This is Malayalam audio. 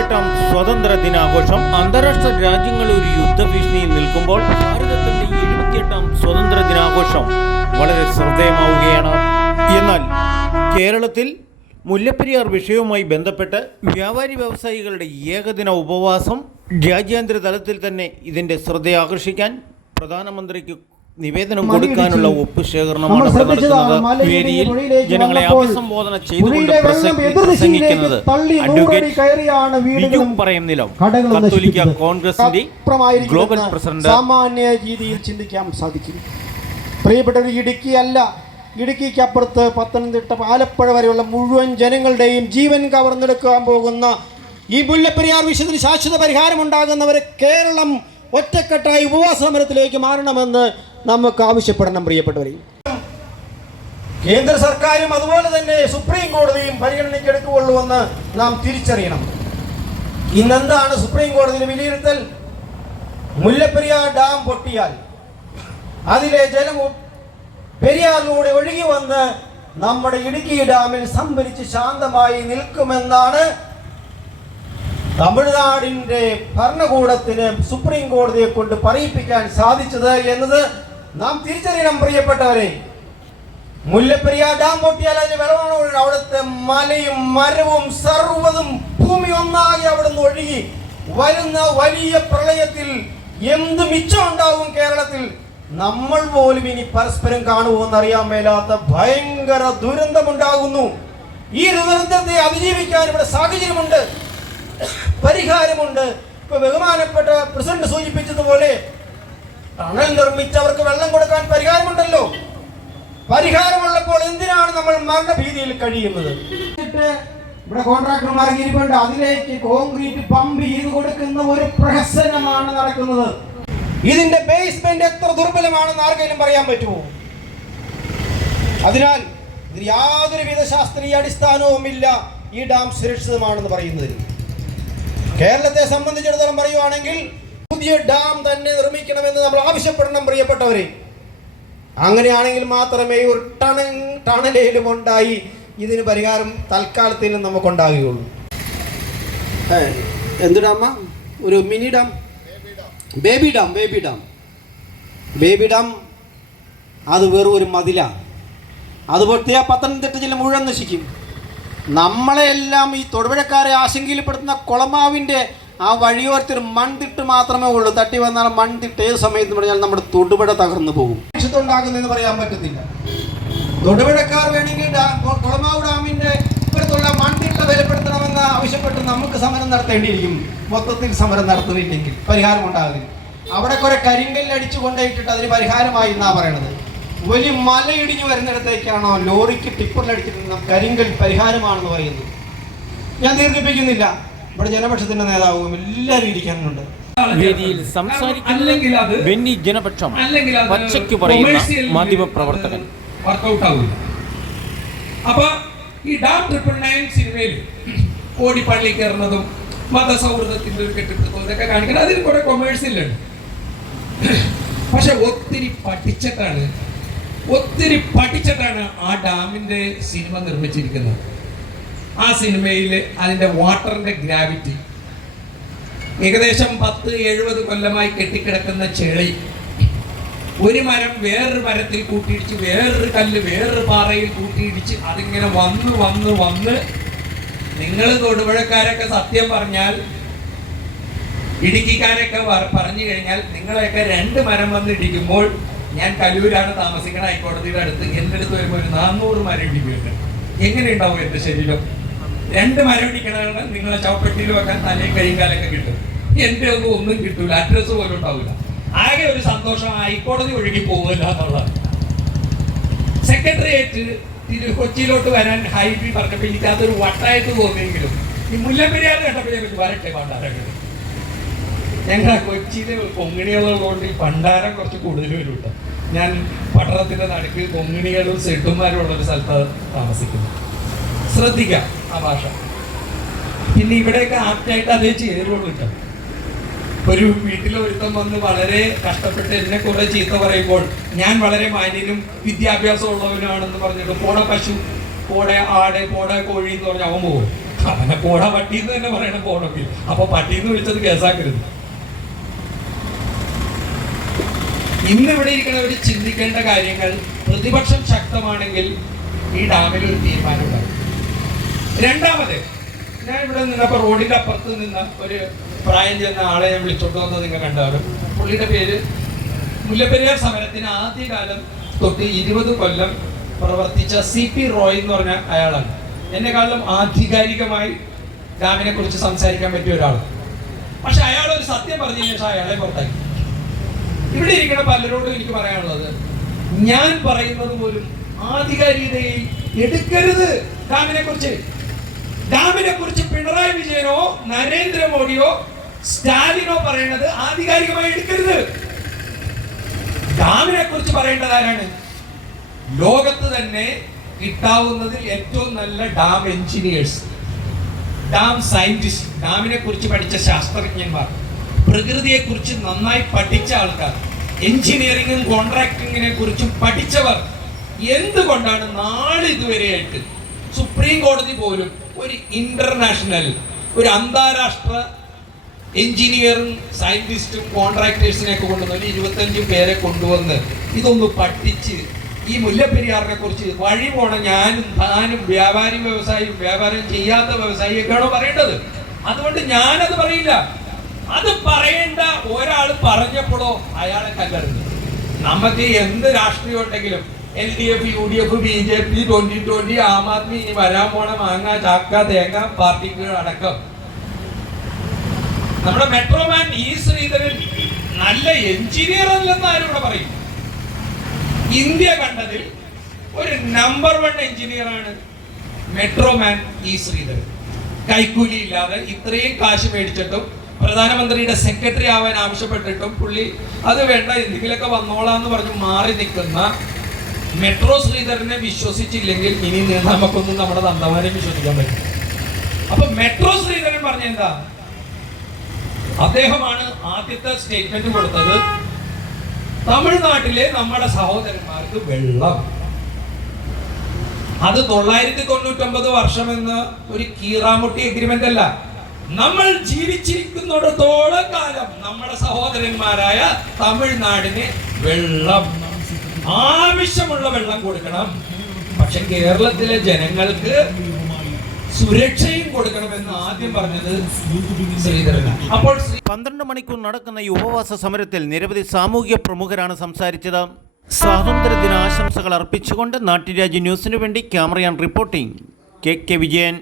എഴുപത്തിയെട്ടാം സ്വാതന്ത്ര്യ ദിനാഘോഷം. അന്താരാഷ്ട്ര രാജ്യങ്ങൾ ഒരു യുദ്ധഭീഷണിയിൽ നിൽക്കുമ്പോൾ ഭാരതത്തിന്റെ എഴുപത്തിയെട്ടാം സ്വാതന്ത്ര്യ ദിനാഘോഷം വളരെ ശ്രദ്ധേയമാവുകയാണ്. എന്നാൽ കേരളത്തിൽ മുല്ലപ്പെരിയാർ വിഷയവുമായി ബന്ധപ്പെട്ട് വ്യാപാരി വ്യവസായികളുടെ ഏകദിന ഉപവാസം രാജ്യാന്തര തലത്തിൽ തന്നെ ഇതിന്റെ ശ്രദ്ധ ആകർഷിക്കാൻ പ്രധാനമന്ത്രിക്ക് നിവേദനം കൊടുക്കാനുള്ള ഒപ്പ് ശേഖരണമാണ് ഇവിടെ നടക്കുന്നത് വേദിയിൽ ജനങ്ങളെ അഭിസംബോധന ചെയ്തുകൊണ്ട് പ്രസംഗിക്കുന്നത് അഡ്വക്കേറ്റ് പറയുന്നില്ല കടകളും കത്തോലിക്ക. കോൺഗ്രസിന്റെ ഗ്ലോബൽ പ്രസിഡന്റ് സാമാന്യ രീതിയിൽ ചിന്തിക്കാൻ സാധിക്കും പ്രിയപ്പെട്ടവർ ഇടുക്കി അല്ല ഇടുക്കിക്ക് അപ്പുറത്ത് പത്തനംതിട്ട ആലപ്പുഴ വരെയുള്ള മുഴുവൻ ജനങ്ങളുടെയും ജീവൻ കവർന്നെടുക്കാൻ പോകുന്ന ഈ മുല്ലപ്പെരിയാർ വിഷയത്തിന് ശാശ്വത പരിഹാരമുണ്ടാകുന്നവരെ കേരളം ഒറ്റക്കെട്ടായി ഉപവാസ സമരത്തിലേക്ക് മാറണമെന്ന് നമുക്ക് ആവശ്യപ്പെടണം പ്രിയപ്പെട്ടവരെ. കേന്ദ്ര സർക്കാരും അതുപോലെ തന്നെ സുപ്രീം കോടതിയും പരിഗണനയ്ക്കെടുക്കുള്ളൂവെന്ന് നാം തിരിച്ചറിയണം. ഇന്നെന്താണ് സുപ്രീം കോടതിയുടെ വിലയിരുത്തൽ? മുല്ലപ്പെരിയാർ ഡാം പൊട്ടിയാൽ അതിലെ ജലം പെരിയാറിലൂടെ ഒഴുകി വന്ന് നമ്മുടെ ഇടുക്കി ഡാമിൽ സംഭരിച്ച് ശാന്തമായി നിൽക്കുമെന്നാണ് തമിഴ്നാടിന്റെ ഭരണകൂടത്തിന് സുപ്രീം കോടതിയെ കൊണ്ട് പറയിപ്പിക്കാൻ സാധിച്ചത് എന്നത് നാം തിരിച്ചറിയണം പ്രിയപ്പെട്ടവരെ. മുല്ലപ്പെരിയാർ ഡാം പൊട്ടിയാൽ അതിന് വെള്ളമാണ് അവിടുത്തെ മലയും മരവും സർവതും ഭൂമി ഒന്നാകെ അവിടുന്ന് ഒഴുകി. വരുന്ന വലിയ പ്രളയത്തിൽ എന്ത് മിച്ചം ഉണ്ടാവും കേരളത്തിൽ? നമ്മൾ പോലും ഇനി പരസ്പരം കാണുമോന്ന് അറിയാൻ മേലാത്ത ഭയങ്കര ദുരന്തമുണ്ടാകുന്നു. ഈ ദുരന്തത്തെ അതിജീവിക്കാൻ ഇവിടെ സാഹചര്യമുണ്ട്. പരിഹാരമുണ്ട്. ഇപ്പൊ ബഹുമാനപ്പെട്ട പ്രസിഡന്റ് സൂചിപ്പിച്ചതുപോലെ ടണൽ നിർമ്മിച്ചവർക്ക് വെള്ളം കൊടുക്കാൻ പരിഹാരമുണ്ടല്ലോ. പരിഹാരമുള്ളപ്പോൾ എന്തിനാണ് നമ്മൾ മരണഭീതിയിൽ കഴിയുന്നത്? ഇവിടെ കോൺട്രാക്ടർമാർ ഇരിപ്പുണ്ട്. അതിലേക്ക് കോൺക്രീറ്റ് പമ്പ് ചെയ്ത് കൊടുക്കുന്ന ഒരു പ്രഹസനമാണ് നടക്കുന്നത്. ഇതിന്റെ ബേസ്മെന്റ് എത്ര ദുർബലമാണെന്ന് ആർക്കെങ്കിലും പറയാൻ പറ്റുമോ? അതിനാൽ ഇതിന് യാതൊരുവിധ ശാസ്ത്രീയ അടിസ്ഥാനവുമില്ല ഈ ഡാം സുരക്ഷിതമാണെന്ന് പറയുന്നതിന്. കേരളത്തെ സംബന്ധിച്ചിടത്തോളം പറയുവാണെങ്കിൽ പുതിയ ഡാം തന്നെ നിർമ്മിക്കണമെന്ന് നമ്മൾ ആവശ്യപ്പെടണം പ്രിയപ്പെട്ടവരെ. അങ്ങനെയാണെങ്കിൽ മാത്രമേ ഒരു ടണ ടണലേലും ഉണ്ടായി ഇതിന് പരിഹാരം തൽക്കാലത്തിന് നമുക്കുണ്ടാകുകയുള്ളൂ. എന്ത് ഡാമ? ഒരു mini dam? Baby dam baby dam. Baby dam അത് വെറും ഒരു മതിലാണ്. അത് പൊട്ടിയാൽ പത്തനംതിട്ട ജില്ല മുഴുവൻ നശിക്കും. നമ്മളെല്ലാം ഈ തൊടുപുഴക്കാരെ ആശങ്കയിൽപ്പെടുത്തുന്ന കുളമാവിന്റെ ആ വഴിയോരത്തിൽ മൺതിട്ട് മാത്രമേ ഉള്ളൂ. തട്ടി വന്നാൽ മൺതിട്ട് ഏത് സമയത്ത് പറഞ്ഞാൽ നമ്മുടെ തൊടുപുഴ തകർന്നു പോകും. ഉണ്ടാകുന്നെന്ന് പറയാൻ പറ്റത്തില്ല. തൊടുപുഴക്കാർ വേണമെങ്കിൽ കുളമാവ് ഡാമിന്റെ ഇപ്പുറത്തുള്ള മൺതിട്ട് ബലപ്പെടുത്തണമെന്ന് ആവശ്യപ്പെട്ട് നമുക്ക് സമരം നടത്തേണ്ടിയിരിക്കും. മൊത്തത്തിൽ സമരം നടത്തുന്നില്ലെങ്കിൽ പരിഹാരം ഉണ്ടാകുന്നില്ല അവിടെ കുറെ കരിങ്കല്ലടിച്ചു കൊണ്ടേയിട്ടിട്ട് അതിന് പരിഹാരമായി എന്നാ പറയണത്? വലിയ മലയിടിഞ്ഞു വരുന്നിടത്തേക്കാണോ ലോറിക്ക് ടിപ്പറിലടിച്ചിരുന്ന കരിങ്കൽ പരിഹാരമാണെന്ന് പറയുന്നത്? ഞാൻ ദീർഘിപ്പിക്കുന്നില്ല. ഇവിടെ ജനപക്ഷത്തിന്റെ നേതാവും എല്ലാവരും ഇരിക്കാനുണ്ട്. വേദിയിൽ അല്ലെങ്കിൽ സംസാരിക്കുന്നത് അത് ബെന്നി ജനപക്ഷം പച്ചയ്ക്ക് പറയുന്ന മാധ്യമപ്രവർത്തകൻ. വർക്കൗട്ട് ആവില്ല. അപ്പൊ ഈ ഡാം ട്രിപ്പിൾ നയൻ സിനിമയിൽ ഓടിപ്പള്ളി കയറുന്നതും മതസൗഹൃദത്തിന്റെ ഒരു കെട്ടിപ്പിടുത്തവും ഇതൊക്കെ കാണിക്കുന്നത് അതിൽ കുറെ കൊമേഴ്സ്യൽ ഉണ്ട് പക്ഷെ ഒത്തിരി പഠിച്ചിട്ടാണ് ഒത്തിരി പഠിച്ചിട്ടാണ് ആ ഡാമിന്റെ സിനിമ നിർമ്മിച്ചിരിക്കുന്നത്. ആ സിനിമയിൽ അതിന്റെ വാട്ടറിന്റെ ഗ്രാവിറ്റി. ഏകദേശം പത്ത് എഴുപത് കൊല്ലമായി കെട്ടിക്കിടക്കുന്ന ചെളി. ഒരു മരം വേറൊരു മരത്തിൽ കൂട്ടിയിടിച്ച് വേറൊരു കല്ല് വേറൊരു പാറയിൽ കൂട്ടിയിടിച്ച് അതിങ്ങനെ വന്ന് വന്ന് വന്ന് നിങ്ങൾ തൊടുപുഴക്കാരൊക്കെ സത്യം പറഞ്ഞാൽ ഇടുക്കിക്കാരൊക്കെ പറഞ്ഞു കഴിഞ്ഞാൽ നിങ്ങളെയൊക്കെ രണ്ട് മരം വന്ന് ഇടിക്കുമ്പോൾ ഞാൻ കല്ലൂരാണ് താമസിക്കണ ഹൈക്കോടതിയുടെ അടുത്ത്. എന്റെ അടുത്ത് വരുമ്പോൾ ഒരു നാനൂറ് മരണ്ടി വീട് എങ്ങനെ ഉണ്ടാവും എന്റെ ശരീരം? രണ്ട് മരം ഇടിക്കണതാണ് നിങ്ങളെ ചവപ്പെട്ടിയിൽ വെക്കാൻ തലയും കൈയും കാലൊക്കെ കിട്ടും. എന്റെ ഒന്നും ഒന്നും കിട്ടൂല. അഡ്രസ്സ് പോലും ഉണ്ടാവില്ല ആകെ ഒരു സന്തോഷം ഹൈക്കോടതി ഒഴുകി പോകില്ല എന്നുള്ളത് സെക്രട്ടേറിയറ്റ് തിരു കൊച്ചിയിലോട്ട് വരാൻ ഹൈബി പറഞ്ഞപ്പോൾ എനിക്കതൊരു വട്ടായിട്ട് തോന്നിയെങ്കിലും ഈ മുല്ലപ്പെരിയാർ കണ്ടപ്പോൾ ഞാൻ വരട്ടെ പണ്ടാരങ്ങൾ ഞങ്ങൾ കൊച്ചിയിൽ കൊങ്ങിണികളുള്ളതുകൊണ്ട് ഈ പണ്ടാരം കുറച്ച് കൂടുതൽ വരും ഞാൻ പട്ടണത്തിന്റെ നടുക്ക് കൊങ്ങിണികളും സെട്ടുമാരും ഉള്ള ഒരു സ്ഥലത്ത് താമസിക്കുന്നു ശ്രദ്ധിക്കാം ആ ഭാഷ. പിന്നെ ഇവിടെയൊക്കെ ആപ്റ്റായിട്ട് അതേ ചേരുള്ളൂ ഒരു വീട്ടിൽ ഒരുത്തം വന്ന് വളരെ കഷ്ടപ്പെട്ട് എന്നെ കുറെ ചീത്ത പറയുമ്പോൾ ഞാൻ വളരെ മാന്യനും വിദ്യാഭ്യാസം ഉള്ളവനാണെന്ന് പറഞ്ഞിട്ട് പോട പശു പോടെ ആട് പോടെ കോഴി എന്ന് പറഞ്ഞ അവൻ പോകും അവനെ പോടാ പട്ടി എന്ന് തന്നെ പറയണം പോണെങ്കിൽ അപ്പൊ പട്ടി എന്ന് വിളിച്ചത് കേസാക്കരുത്. ഇന്ന് ഇവിടെ ഇരിക്കുന്നവർ ചിന്തിക്കേണ്ട കാര്യങ്ങൾ പ്രതിപക്ഷം ശക്തമാണെങ്കിൽ ഈ ഡാമിൽ ഒരു തീരുമാനമുണ്ടാകും. രണ്ടാമത് ഞാൻ ഇവിടെ നിന്നപ്പോൾ റോഡിന്റെ അപ്പുറത്ത് നിന്ന് ഒരു പ്രായം ചെന്ന ആളെ ഞാൻ വിളിച്ചോണ്ട് നിങ്ങൾ കണ്ടാലും പുള്ളിയുടെ പേര് മുല്ലപ്പെരിയാർ സമരത്തിന് ആദ്യകാലം തൊട്ട് ഇരുപത് കൊല്ലം പ്രവർത്തിച്ച സി പി റോയ് എന്ന് പറഞ്ഞ അയാളാണ്. എന്നെക്കാളും ആധികാരികമായി ഡാമിനെ കുറിച്ച് സംസാരിക്കാൻ പറ്റിയ ഒരാൾ പക്ഷെ അയാൾ ഒരു സത്യം പറഞ്ഞതിന് ശേഷം അയാളെ പുറത്താക്കി. ഇവിടെ ഇരിക്കുന്ന പലരോടും എനിക്ക് പറയാനുള്ളത് ഞാൻ പറയുന്നത് പോലും ആധികാരികതയിൽ എടുക്കരുത്. ഡാമിനെ കുറിച്ച് ഡാമിനെ കുറിച്ച് പിണറായി വിജയനോ നരേന്ദ്രമോദിയോ സ്റ്റാലിനോ പറയുന്നത് ആധികാരികമായി എടുക്കരുത്. ഡാമിനെ കുറിച്ച് പറയേണ്ടത് ആരാണ്? ലോകത്ത് തന്നെ കിട്ടാവുന്നതിൽ ഏറ്റവും നല്ല ഡാം എഞ്ചിനീയേഴ്സ് ഡാം സയന്റിസ്റ്റ് ഡാമിനെ കുറിച്ച് പഠിച്ച ശാസ്ത്രജ്ഞന്മാർ. പ്രകൃതിയെ കുറിച്ച് നന്നായി പഠിച്ച ആൾക്കാർ എഞ്ചിനീയറിംഗും കോൺട്രാക്ടിങ്ങിനെ കുറിച്ചും പഠിച്ചവർ എന്തുകൊണ്ടാണ് നാളെ ഇതുവരെയായിട്ട് സുപ്രീം കോടതി പോലും ഒരു ഇന്റർനാഷണൽ ഒരു അന്താരാഷ്ട്ര എഞ്ചിനീയറും സയന്റിസ്റ്റും കോൺട്രാക്ടേഴ്സിനെ ഒക്കെ കൊണ്ടുവന്ന് ഇരുപത്തഞ്ച് പേരെ കൊണ്ടുവന്ന് ഇതൊന്ന് പഠിച്ച് ഈ മുല്ലപ്പെരിയാറിനെ കുറിച്ച് വഴി പോണ ഞാനും താനും വ്യാപാരി വ്യവസായിയും വ്യാപാരം ചെയ്യാത്ത വ്യവസായിയൊക്കെയാണോ പറയേണ്ടത്? അതുകൊണ്ട് ഞാനത് പറയില്ല. അത് പറയേണ്ട ഒരാൾ പറഞ്ഞപ്പോഴോ അയാളെ കല്ലറിഞ്ഞു. നമുക്ക് എന്ത് രാഷ്ട്രീയം ഉണ്ടെങ്കിലും L D F U D F B J P twenty twenty Aam Aadmi ഇനി വരാൻ പോണ മാങ്ങ ചാക്ക തേങ്ങ പാർട്ടികൾ അടക്കം. നമ്മുടെ മെട്രോമാൻ ഈ ശ്രീധരൻ നല്ല എഞ്ചിനീയർ അല്ലെന്ന് ആരും ഇവിടെ പറയും. ഇന്ത്യ കണ്ടതിൽ ഒരു നമ്പർ വൺ എഞ്ചിനീയറാണ് മെട്രോമാൻ ഇ ശ്രീധരൻ. കൈക്കൂലി ഇല്ലാതെ ഇത്രയും കാശ് മേടിച്ചിട്ടും പ്രധാനമന്ത്രിയുടെ സെക്രട്ടറി ആവാൻ ആവശ്യപ്പെട്ടിട്ടും പുള്ളി അത് വേണ്ട എന്തെങ്കിലുമൊക്കെ വന്നോളാന്ന് പറഞ്ഞ് മാറി നിൽക്കുന്ന മെട്രോ ശ്രീധരനെ വിശ്വസിച്ചില്ലെങ്കിൽ ഇനി നമുക്കൊന്നും നമ്മുടെ തന്തമാരെ വിശ്വസിക്കാൻ പറ്റും അപ്പൊ മെട്രോ ശ്രീധരൻ പറഞ്ഞ എന്താ? അദ്ദേഹമാണ് ആദ്യത്തെ സ്റ്റേറ്റ്മെന്റ് കൊടുത്തത് തമിഴ്നാട്ടിലെ നമ്മുടെ സഹോദരന്മാർക്ക് വെള്ളം. അത് തൊള്ളായിരത്തി തൊണ്ണൂറ്റൊമ്പത് വർഷം എന്ന ഒരു കീറാമുട്ടി എഗ്രിമെന്റ് അല്ല. നമ്മൾ ജീവിച്ചിരിക്കുന്നിടത്തോളം കാലം നമ്മുടെ സഹോദരന്മാരായ തമിഴ്നാടിന് വെള്ളം ആവശ്യമുള്ള വെള്ളം കൊടുക്കണം. പക്ഷെ കേരളത്തിലെ ജനങ്ങൾക്ക് സുരക്ഷയും കൊടുക്കണമെന്ന് ആദ്യം പറഞ്ഞത് അപ്പോൾ പന്ത്രണ്ട് മണിക്കൂർ നടക്കുന്ന ഈ ഉപവാസ സമരത്തിൽ നിരവധി സാമൂഹിക പ്രമുഖരാണ് സംസാരിച്ചത്. സ്വാതന്ത്ര്യ ദിനാശംസകൾ അർപ്പിച്ചുകൊണ്ട് നാട്ടുരാജ്യ ന്യൂസിനു വേണ്ടി ക്യാമറയാൻ റിപ്പോർട്ടിംഗ്. K K Vijayan.